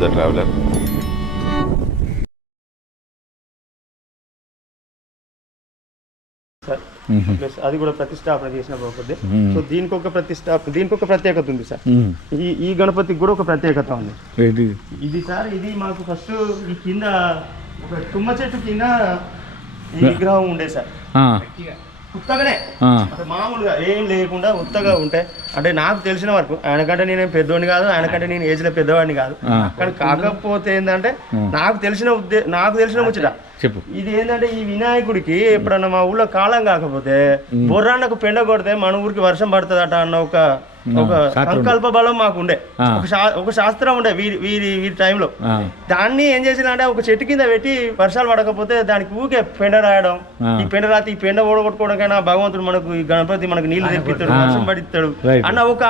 The traveller sir plus అది కూడా ప్రతిష్టాపన చేసిన గణపతి సో దీనికి ఒక ప్రతిష్టాపన దీనికి ఒక ప్రత్యేకత ఉంది సార్ ఈ ఈ గణపతికి కూడా ఒక ప్రత్యేకత ఉంది. ఇది సార్ ఇది మాకు ఫస్ట్ ఈ కింద ఒక తుమ్మ చెట్టు కింద ఈ విగ్రహం ఉండే సార్ ఉత్తగానే. మామూలుగా ఏం లేకుండా ఉత్తగా ఉంటే అంటే నాకు తెలిసిన వరకు ఆయనకంటే నేను పెద్దోడిని కాదు ఆయనకంటే నేను ఏజ్లో పెద్దవాడిని కాదు. కానీ కాకపోతే ఏంటంటే నాకు తెలిసిన ఉద్దే నాకు తెలిసిన ముచ్చట. చెప్పు ఇది ఏంటంటే ఈ వినాయకుడికి ఎప్పుడన్నా మా ఊళ్ళో కాలం కాకపోతే బొర్రాన్నకు పెండ కొడితే మన ఊరికి వర్షం పడుతుందట అన్న ఒక ఒక. సంకల్ప బలం మాకు ఉండే. ఒక శాస్త్రం ఉండే వీరి వీరి వీరి టైంలో దాన్ని ఏం చేసిందంటే ఒక చెట్టు కింద పెట్టి వర్షాలు పడకపోతే దానికి ఊకే పెండ రాయడం. ఈ పెండ రాతి ఈ పెండ ఓడగొట్టుకోవడానికైనా భగవంతుడు మనకు ఈ గణపతి మనకు నీళ్ళు తెప్పిస్తాడు. వర్షం పడిస్తాడు. అన్న ఒక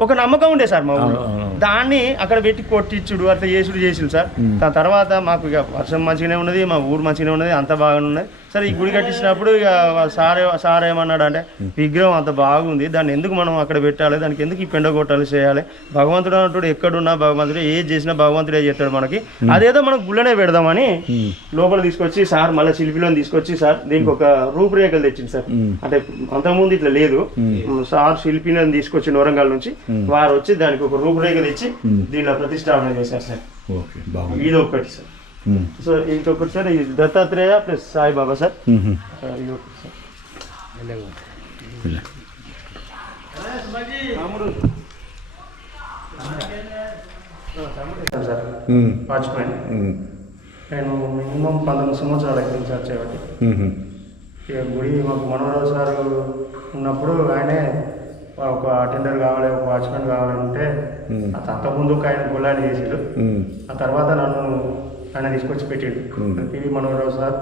ఒక నమ్మకం ఉండే సార్ మా ఊళ్ళో. దాన్ని అక్కడ పెట్టి కొట్టించుడు అట్లా చేసుడు చేసిండు సార్. దాని తర్వాత మాకు ఇక వర్షం మంచిగానే ఉన్నది మా ఊరు మంచిగానే ఉన్నది అంత బాగానే ఉన్నది. సరే ఈ గుడి కట్టించినప్పుడు ఇక సార్ సార్ ఏమన్నాడు అంటే విగ్రహం అంత బాగుంది దాన్ని ఎందుకు మనం అక్కడ పెట్టాలి దానికి ఎందుకు ఈ పెండ కొట్టాలి చేయాలి? భగవంతుడు అన్నట్టు ఎక్కడున్నా భగవంతుడు ఏది చేసినా భగవంతుడే చేస్తాడు మనకి. అదేదో మనం గుళ్ళనే పెడదామని లోపల తీసుకొచ్చి సార్ మళ్ళీ శిల్పిలో తీసుకొచ్చి సార్ దీనికి ఒక రూపురేఖలు తెచ్చింది సార్. అంటే అంతకుముందు ఇట్లా లేదు. సార్ శిల్పిని తీసుకొచ్చి వరంగల్ నుంచి. వారు వచ్చి దానికి ఒక రూపురేఖ తెచ్చి దీనిలో ప్రతిష్టాపన చేశారు సార్. ఇది ఒకటి సార్. ఉమ్, సో ఇంకొకటి సార్ ఇది దత్తాత్రేయ ప్లస్ సాయిబాబా సార్. ఆ, ఇది ఒకటి సార్ వాచ్మెన్ నేను మినిమం పంతొమ్మిది సంవత్సరాలు అయింది సార్ చేయబట్టి. ఇక గుడి మాకు మనోహరరావు సార్ ఉన్నప్పుడు ఆయనే ఒక అటెండర్ కావాలి ఒక వాచ్మెన్ కావాలంటే అంతకుముందు ఒక ఆయన గుళ్ళాన్ని చేసిండు ఆ తర్వాత నన్ను ఆయన తీసుకొచ్చి పెట్టిండు. PV Manohara Rao sir.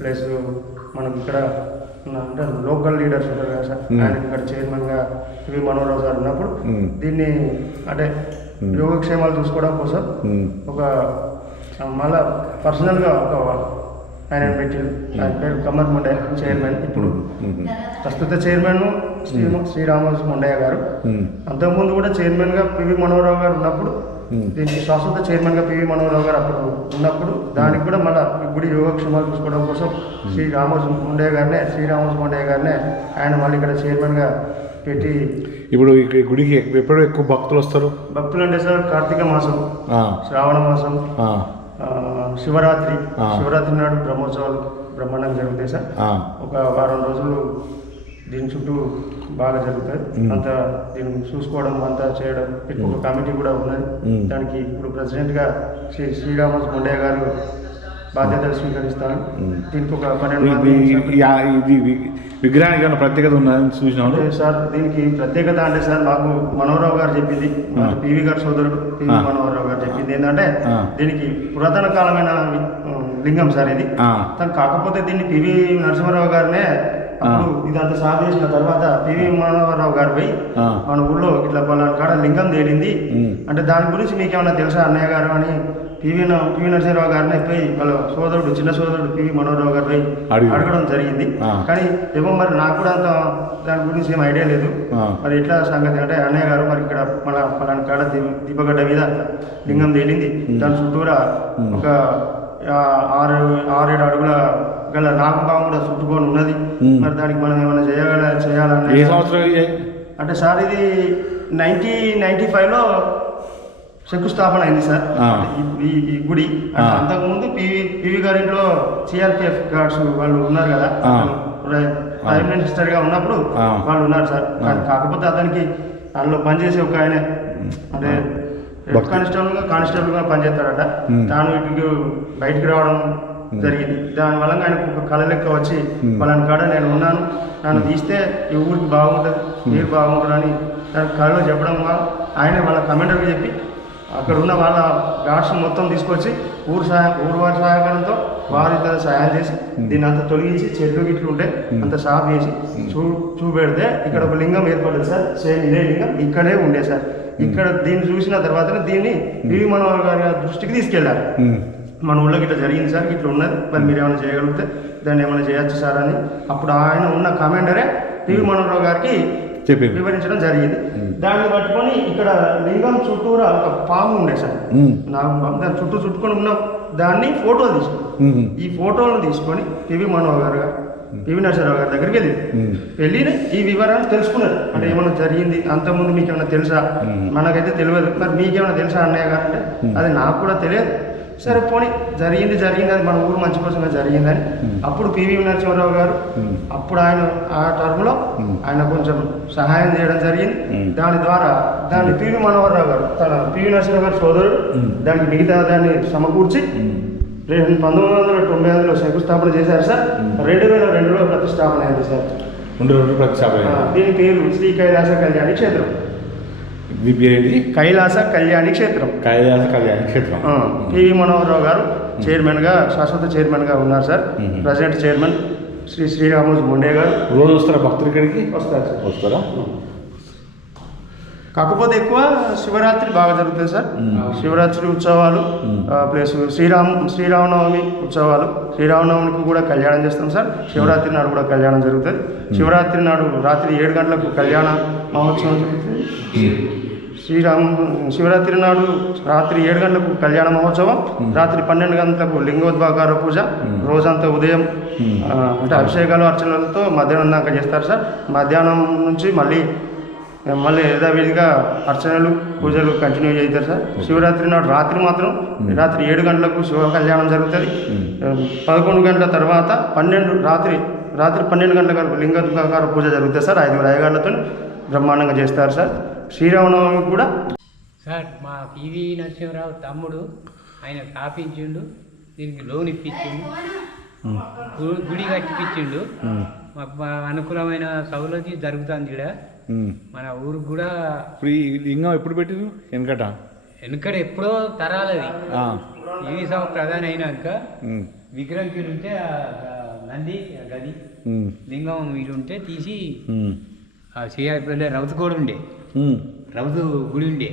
ప్లస్ మనకు ఇక్కడ ఉన్న అంటే లోకల్ లీడర్స్ ఉంటారు కదా సార్. ఆయన ఇక్కడ చైర్మన్గా పివి మనోహరరావు సార్ ఉన్నప్పుడు. దీన్ని అంటే. యోగక్షేమాలు చూసుకోవడం కోసం ఒక మళ్ళా పర్సనల్గా ఒక ఆయన పెట్టిండు ఆయన పేరు కమర్ ముండే చైర్మన్ ఇప్పుడు ప్రస్తుత చైర్మన్ శ్రీ శ్రీరామోజు ముండయ్య గారు. అంతకుముందు కూడా చైర్మన్గా పివి మనోహరరావు గారు ఉన్నప్పుడు దీనికి శాశ్వత చైర్మన్గా పివి మనోహరరావు గారు అప్పుడు ఉన్నప్పుడు దానికి కూడా మళ్ళీ గుడి యోగక్షేమాలు చూసుకోవడం కోసం శ్రీ రామోజు ముండయ్య గారినే శ్రీరామోజు ముండయ్య గారినే ఆయన మళ్ళీ ఇక్కడ చైర్మన్గా పెట్టి ఇప్పుడు గుడికి ఎప్పుడు ఎక్కువ భక్తులు వస్తారు? భక్తులు అంటే సార్ కార్తీక మాసం శ్రావణ మాసం శివరాత్రి. శివరాత్రి నాడు బ్రహ్మోత్సవాలు బ్రహ్మాండంగా జరుగుతాయి సార్. ఒక వారం రోజులు దీని చుట్టూ బాగా జరుగుతాయి. అంతా దీన్ని చూసుకోవడం అంతా చేయడం ఇప్పుడు ఒక కమిటీ కూడా ఉన్నది. దానికి ఇప్పుడు ప్రెసిడెంట్గా శ్రీ శ్రీరామస్ ముండయ్య గారు బాధ్యతలు స్వీకరిస్తాను మ్మ్. దీనికి ఒక పన్నెండు ఇది విగ్రహానికి ఏమైనా ప్రత్యేకత ఉన్నదని చూసినావు అంటే సార్ దీనికి ప్రత్యేకత అంటే సార్ మాకు మనోహరరావు గారు చెప్పింది. పివి గారు సోదరుడు పివి. మనోహరరావు గారు చెప్పింది ఏంటంటే. దీనికి పురాతన కాలమైన లింగం సార్ ఇది కాకపోతే దీన్ని పివి నరసింహారావు గారినే ఇదంతా సాగు చేసిన తర్వాత పివి మనోహరరావు గారు పోయి. మన ఊళ్ళో ఇట్లా పలానా కాడ లింగం తేలింది. అంటే దాని గురించి మీకు ఏమైనా తెలుసా అన్నయ్య గారు అని పివి పివి నరసింహారావు గారిని పోయి వాళ్ళ సోదరుడు చిన్న సోదరుడు పివి మనోహరరావు గారు పోయి అడిగి. అడగడం జరిగింది. కానీ ఏమో మరి నాకు కూడా అంత దాని గురించి ఏం ఐడియా లేదు. మరి ఎట్లా సంగతి అంటే అన్నయ్య గారు మరి ఇక్కడ మన పలానా కాడ దీపగడ్డ మీద లింగం తేలింది దాని చుట్టూరా ఒక ఆరు ఆరేడు అడుగుల గల నాగపాము కూడా చుట్టుకొని ఉన్నది. మరి దానికి మనం ఏమైనా చేయగల చేయాలన్న ఏ సంవత్సరం ఇది? అంటే సార్ ఇది నైన్టీ నైన్టీ ఫైవ్లో శంకుస్థాపన అయింది సార్. ఈ- ఈ గుడి. అంతకుముందు పివి పివి గారింట్లో సిఆర్పిఎఫ్ గార్డ్స్ వాళ్ళు ఉన్నారు కదా. ప్రైమ్ మినిస్టర్గా ఉన్నప్పుడు ఆ. వాళ్ళు ఉన్నారు సార్ కాకపోతే అతనికి అందులో పనిచేసే ఒక ఆయన అంటే హెడ్ భక్తి. కానిస్టేబుల్గా కానిస్టేబుల్గా పనిచేస్తాడట ఉమ్. తాను ఇటు బయటికి రావడం జరిగింది. దాని వల్ల ఆయనకు ఒక కళ లెక్క వచ్చి. వాళ్ళని కాడ నేను ఉన్నాను. నన్ను తీస్తే ఈ ఊరికి బాగుంటుంది మీరు బాగుంటుందని దాని కళలో చెప్పడం వల్ల ఆయన వాళ్ళ కమాండర్కి చెప్పి అక్కడ ఉన్న వాళ్ళ గాడ్స్ మొత్తం తీసుకొచ్చి ఊరు సహాయం ఊరు వారి సహాయకాలంతో వారి సహాయం చేసి దీన్ని అంత తొలగించి చెట్లు గిట్లు ఉంటే అంత సాఫ్ చేసి చూ చూపెడితే ఇక్కడ ఒక లింగం ఏర్పడింది సార్. సేమ్ ఇదే లింగం ఇక్కడే ఉండే సార్. ఇక్కడ దీన్ని చూసిన తర్వాత దీన్ని పివి మనోహర్ గారి దృష్టికి తీసుకెళ్ళారు మన ఊళ్ళోకి ఇట్లా జరిగింది సార్ ఇట్లా ఉన్నది. మరి మీరు ఏమైనా చేయగలిగితే దాన్ని ఏమైనా చేయొచ్చు సార్ అని. అప్పుడు ఆయన ఉన్న కమాండరే పివి మనోహరరావు గారికి చెప్పింది. వివరించడం జరిగింది. దాన్ని పట్టుకొని ఇక్కడ లింగం చుట్టూరా ఒక పాము ఉండే సార్. దాని చుట్టూ చుట్టుకొని ఉన్న దాన్ని ఫోటోలు తీసుకున్నాం ఉమ్. ఈ ఫోటోలను తీసుకొని పివి మనోహర్ గారు పివి నరసింహరావు గారి దగ్గరికి వెళ్ళి. వెళ్ళి ఈ వివరాలు తెలుసుకున్నారు. అంటే ఏమైనా జరిగింది? అంతకుముందు మీకు ఏమైనా తెలుసా మనకైతే తెలియదు. మరి మీకేమైనా తెలుసా అన్నయ్య గారు అంటే? అది నాకు కూడా తెలియదు. సరే పోనీ జరిగింది జరిగింది అది మన ఊరు మంచి కోసమే జరిగిందని. అప్పుడు పివి నరసింహారావు గారు అప్పుడు ఆయన ఆ టర్మ్లో ఆయన కొంచెం సహాయం చేయడం జరిగింది. దాని ద్వారా దాన్ని పివి మనోహరరావు గారు తన పివి నరసింహారావు గారి సోదరుడు దానికి మిగతా దాన్ని సమకూర్చి రెండు పంతొమ్మిది వందల తొంభై ఐదులో శంకుస్థాపన చేశారు సార్. రెండు వేల రెండులో ప్రతిష్టాపన అయింది సార్. రెండు రెండు ప్రతిష్టాపన ఆ, దీని పేరు శ్రీ కైలాస కళ్యాణి క్షేత్రం. పేరేంటి కైలాస కళ్యాణి క్షేత్రం. కైలాస కళ్యాణ క్షేత్రం. పివి మనోహరరావు గారు చైర్మన్గా శాశ్వత చైర్మన్గా ఉన్నారు sir. Present chairman Shri Sriramoju Munde గారు. రోజు వస్తారా భక్తులు ఇక్కడికి? వస్తారు సార్. వస్తారా? కాకపోతే ఎక్కువ శివరాత్రి బాగా జరుగుతుంది సార్. శివరాత్రి ఉత్సవాలు ప్లస్ శ్రీరామ్ శ్రీరామనవమి ఉత్సవాలు. శ్రీరామనవమికి కూడా కళ్యాణం చేస్తాం సార్. శివరాత్రి నాడు కూడా కళ్యాణం జరుగుతుంది. శివరాత్రి నాడు రాత్రి ఏడు గంటలకు కళ్యాణ మహోత్సవం జరుగుతుంది శ్రీరామ శివరాత్రి నాడు రాత్రి ఏడు గంటలకు కళ్యాణ మహోత్సవం రాత్రి పన్నెండు గంటలకు లింగోద్భాగార పూజ రోజంతా ఉదయం అంటే అభిషేకాలు అర్చనలతో మధ్యాహ్నం దాకా చేస్తారు సార్. మధ్యాహ్నం నుంచి మళ్ళీ మళ్ళీ యథావిధిగా అర్చనలు పూజలు కంటిన్యూ చేస్తారు సార్. శివరాత్రి నాడు రాత్రి మాత్రం రాత్రి ఏడు గంటలకు శివ కళ్యాణం జరుగుతుంది. పదకొండు గంటల తర్వాత పన్నెండు రాత్రి రాత్రి పన్నెండు గంటల వరకు లింగోద్భాగార పూజ జరుగుతుంది సార్ ఐదుగురు అయ్యగాళ్ళతో బ్రహ్మాండంగా చేస్తారు సార్ శ్రీరామనవమి కూడా సార్ మా పివి నరసింహరావు తమ్ముడు ఆయన స్థాపించిండు దీనికి లోన్ ఇప్పించిండు గుడి కట్టిపించిండు మాకు అనుకూలమైన సౌలభ్యం జరుగుతుంది ఇక్కడ. మన ఊరికి కూడా ఇప్పుడు ఈ లింగం ఎప్పుడు పెట్టిరు వెనకట వెనుకడ ఎప్పుడో తరాలది ఆ. ఈ సభ ప్రధాన అయినాక. విగ్రహం కీడు ఉంటే నంది ఆ గది. లింగం ఇది ఉంటే తీసి. ఆ సిఆర్పల్లి రౌతు కూడా ఉండే. రౌతు గుడి ఉండే.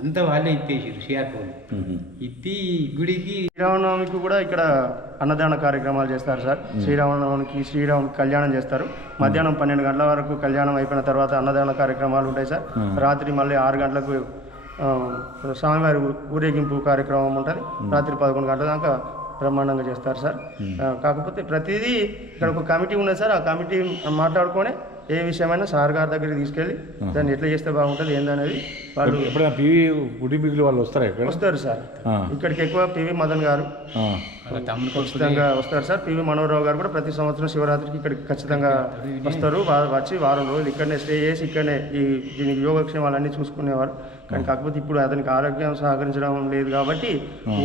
అంతా వాళ్ళే ఇప్పేసారు సిఆర్పల్లి ఉమ్. ఇప్పి గుడికి శ్రీరామనవమికి కూడా ఇక్కడ అన్నదాన కార్యక్రమాలు చేస్తారు సార్. శ్రీరామనవమికి శ్రీరాముకి కళ్యాణం చేస్తారు. మధ్యాహ్నం పన్నెండు గంటల వరకు కళ్యాణం అయిపోయిన తర్వాత అన్నదాన కార్యక్రమాలు ఉంటాయి సార్. రాత్రి మళ్ళీ ఆరు గంటలకు స్వామివారి ఊరేగింపు కార్యక్రమం ఉంటుంది. రాత్రి పదకొండు గంటల దాకా బ్రహ్మాండంగా చేస్తారు సార్. కాకపోతే ప్రతిదీ ఇక్కడ ఒక కమిటీ ఉన్నది సార్. ఆ కమిటీ మాట్లాడుకొని ఏ విషయమైనా సార్ గారి దగ్గరికి తీసుకెళ్ళి దాన్ని ఎట్లా చేస్తే బాగుంటుంది ఏందనేది వాళ్ళు ఎప్పుడైనా పివి కుటుంబీకులు వాళ్ళు వస్తారా ఇక్కడ వస్తారు సార్. ఇక్కడికి ఎక్కువ పివి మదన్ గారు. ఖచ్చితంగా వస్తారు సార్. పివి మనోహరరావు గారు కూడా ప్రతి సంవత్సరం శివరాత్రికి ఇక్కడికి ఖచ్చితంగా వస్తారు. వచ్చి వారం రోజులు ఇక్కడనే స్టే చేసి ఇక్కడనే ఈ దీనికి యోగక్షేమాలన్నీ చూసుకునేవారు. కానీ కాకపోతే ఇప్పుడు అతనికి ఆరోగ్యం సహకరించడం లేదు కాబట్టి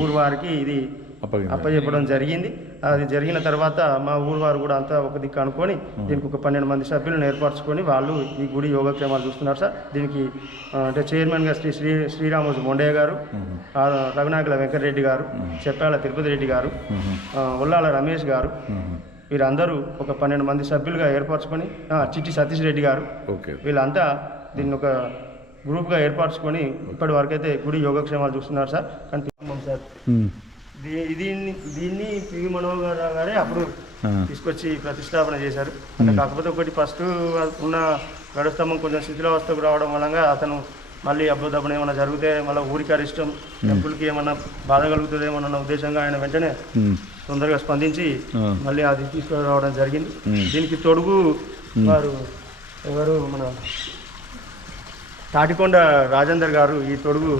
ఊరు వారికి ఇది. అప్పచెప్పడం జరిగింది. అది జరిగిన తర్వాత మా ఊరు వారు కూడా అంతా ఒక దిక్కు అనుకొని దీనికి ఒక పన్నెండు మంది సభ్యులను ఏర్పరచుకొని వాళ్ళు ఈ గుడి యోగక్షేమాలు చూస్తున్నారు సార్. దీనికి అంటే చైర్మన్గా శ్రీ శ్రీ శ్రీరామోజు మొండయ్య గారు ఆ, రఘునాయకుల వెంకటరెడ్డి గారు చెప్పాల తిరుపతి రెడ్డి గారు ఉల్లాల రమేష్ గారు. వీరందరూ ఒక పన్నెండు మంది సభ్యులుగా ఏర్పరచుకొని చిట్టి సతీష్ రెడ్డి గారు ఓకే. వీళ్ళంతా దీన్ని ఒక గ్రూప్గా ఏర్పరచుకొని ఇప్పటి వరకు అయితే గుడి యోగక్షేమాలు చూస్తున్నారు సార్. కానీ సార్ దీన్ని దీన్ని పివి మనోహర్ గారు గారే అప్పుడు. తీసుకొచ్చి ప్రతిష్టాపన చేశారు కాకపోతే ఒకటి ఫస్ట్ ఉన్న గడస్తంభం కొంచెం శిథిలావస్థకు రావడం వలన అతను మళ్ళీ అబ్బుదబ్బున ఏమైనా జరిగితే మళ్ళీ ఊరికి అరిష్టం టెంపుల్కి ఏమన్నా బాధ కలుగుతుందేమో అన్న ఉద్దేశంగా ఆయన వెంటనే. తొందరగా స్పందించి. మళ్ళీ అది తీసుకురావడం జరిగింది. దీనికి తొడుగు వారు ఎవరు మన తాటికొండ రాజేందర్ గారు ఈ తొడుగు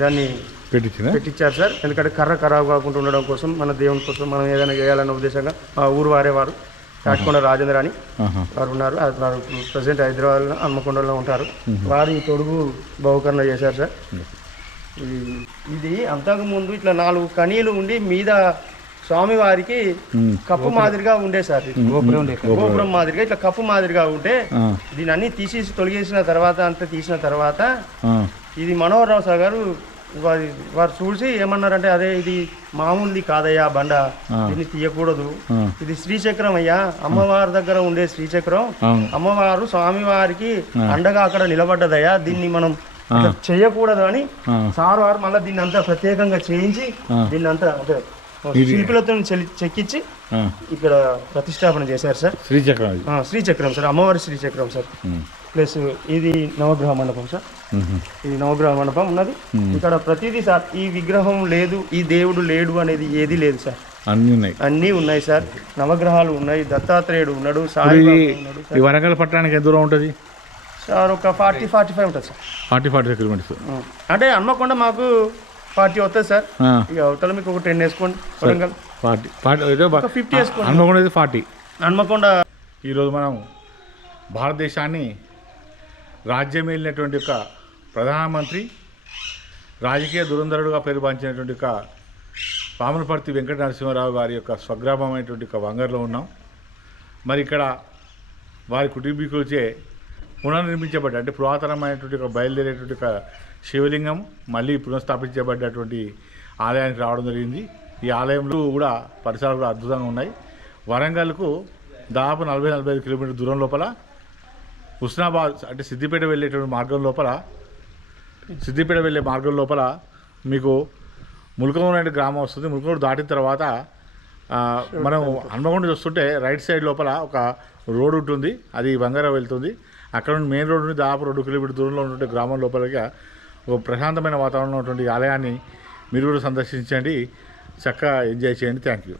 దాన్ని పెట్టించిన పెట్టించారు సార్. ఎందుకంటే కర్ర ఖరాబ్ కాకుండా ఉండడం కోసం మన దేవుని కోసం మనం ఏదైనా చేయాలన్న ఉద్దేశంగా మా ఊరు వారే వారు. తాటికొండ రాజేంద్ర అని. వారు ఉన్నారు. అది వారు ప్రజెంట్ హైదరాబాద్లో హన్మకొండలో ఉంటారు. వారు ఈ తొడుగు బహుకరణ చేశారు సార్. ఇది- ఇది అంతకు ముందు ఇట్లా నాలుగు కనీలు ఉండి మీద స్వామివారికి. కప్పు మాదిరిగా ఉండే సార్ ఇది. గోపురం మాదిరిగా ఇట్లా కప్పు మాదిరిగా ఉంటే. దీని అన్ని తీసేసి తొలగేసిన తర్వాత అంతా తీసిన తర్వాత. ఇది మనోహరరావు సార్ గారు వారి వారు చూసి ఏమన్నారంటే అదే ఇది మామూలుది కాదయ్యా బండ. దీన్ని తీయకూడదు. ఇది శ్రీచక్రం అయ్యా అమ్మవారి దగ్గర ఉండే శ్రీచక్రం అమ్మవారు స్వామివారికి అండగా అక్కడ నిలబడ్డదయ్యా దీన్ని మనం ఇట్లా చేయకూడదు అని. సార్ వారు మళ్ళీ దీన్ని అంతా ప్రత్యేకంగా చేయించి. దీన్ని అంతా అంటే శిల్పులతో చెక్కించి. ఇక్కడ ప్రతిష్టాపన చేశారు సార్ శ్రీచక్రం శ్రీచక్రం సార్ అమ్మవారి శ్రీచక్రం సార్. ప్లస్ ఇది నవగ్రహ మండపం సార్. ఇది నవగ్రహ మండపం ఉన్నది. ఇక్కడ ప్రతిదీ సార్ ఈ విగ్రహం లేదు ఈ దేవుడు లేడు అనేది ఏది లేదు సార్. అన్నీ ఉన్నాయి. అన్నీ ఉన్నాయి సార్. నవగ్రహాలు ఉన్నాయి దత్తాత్రేయుడు ఉన్నాడు సాయి ఇది ఉన్నాడు ఈ వరంగల్ పట్టణానికి ఎంత దూరం ఉంటుంది? సార్ ఒక ఫార్టీ ఫార్టీ ఫైవ్ ఉంటుంది సార్. Forty forty kilometres. అంటే హన్మకొండ మాకు ఫార్టీ వస్తుంది సార్. ఇక అవతల మీకు ఒక టెన్ వేసుకోండి వరంగల్. ఫార్టీ ఫార్టీ 50 వేసుకోండి. అనుకోకుండా ఫార్టీ. హన్మకొండ. ఈరోజు మనం భారతదేశాన్ని రాజ్యం వెళ్ళినటువంటి ఒక ప్రధానమంత్రి రాజకీయ దురంధరుడుగా పేరుపాంచినటువంటి ఒక పాములపర్తి వెంకట నరసింహారావు గారి యొక్క స్వగ్రామమైనటువంటి ఒక వంగర్లో ఉన్నాం. మరి ఇక్కడ వారి కుటుంబీకులచే పునర్నిర్మించబడ్డ అంటే పురాతనమైనటువంటి ఒక బయలుదేరేటువంటి ఒక శివలింగం మళ్ళీ పునఃస్థాపించబడ్డటువంటి ఆలయానికి రావడం జరిగింది. ఈ ఆలయంలో కూడా పరిసరాలు కూడా అద్భుతంగా ఉన్నాయి. వరంగల్కు దాదాపు నలభై నలభై ఐదు కిలోమీటర్ దూరం లోపల హుస్నాబాద్ అంటే సిద్దిపేట వెళ్ళేటువంటి మార్గం లోపల సిద్దిపేట వెళ్ళే మార్గం లోపల మీకు ములకమూరు అనే గ్రామం వస్తుంది. ములకమూరు దాటిన తర్వాత మనం హన్మకొండ చూస్తుంటే రైట్ సైడ్ లోపల ఒక రోడ్ ఉంటుంది. అది బంగారా వెళ్తుంది. అక్కడ నుండి మెయిన్ రోడ్ నుండి దాదాపు రెండు కిలోమీటర్ దూరంలో ఉన్నటువంటి గ్రామం లోపలిగా ఒక ప్రశాంతమైన వాతావరణం ఉన్నటువంటి ఆలయాన్ని మీరు కూడా సందర్శించండి. చక్కగా ఎంజాయ్ చేయండి. Thank you.